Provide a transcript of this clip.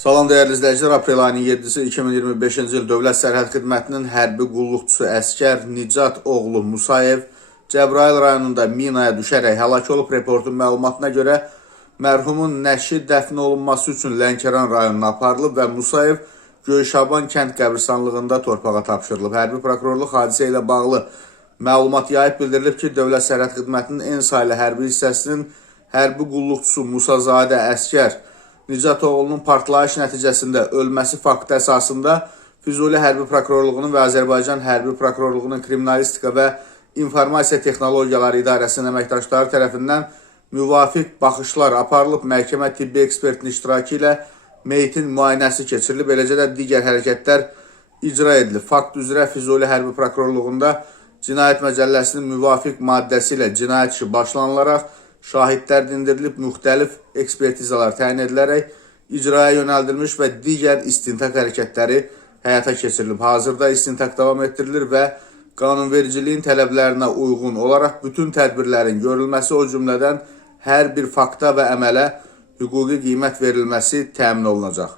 Salam dəyərli izləyicilər, aprel ayının 7-si 2025-ci il Dövlət Sərhəd Xidmətinin hərbi qulluqçusu əskər Nicat oğlu Musayev Cəbrayıl rayonunda minaya düşərək həlak olub. Reportun məlumatına görə mərhumun nəşi dəfn olunması üçün Lənkəran rayonuna aparılıb və Musayev Göyşaban kənd qəbristanlığında torpağa tapşırılıb. Hərbi prokurorluq hadisə ilə bağlı məlumat yayıb, bildirilib ki, Dövlət Sərhəd Xidmətinin En saylı hərbi hissəsinin hərbi qulluqçusu Musazadə əskər Nicat oğlunun partlayış nəticəsində ölməsi faktı əsasında Füzuli Hərbi Prokurorluğunun və Azərbaycan Hərbi Prokurorluğunun Kriminalistika və İnformasiya Texnologiyaları İdarəsinin əməkdaşları tərəfindən müvafiq baxışlar aparılıb, məhkəmə tibbi ekspertinin iştirakı ilə meyitin müayinəsi keçirilib, eləcə də digər hərəkətlər icra edilib. Fakt üzrə Füzuli Hərbi Prokurorluğunda Cinayət Məcəlləsinin müvafiq maddəsi ilə cinayət işi başlanılaraq şahidlər dindirilib, müxtəlif ekspertizalar təyin edilərək icraya yönəldilmiş və digər istintaq hərəkətləri həyata keçirilib. Hazırda istintaq davam etdirilir və qanunvericiliyin tələblərinə uyğun olaraq bütün tədbirlərin görülməsi, o cümlədən hər bir fakta və əmələ hüquqi qiymət verilməsi təmin olunacaq.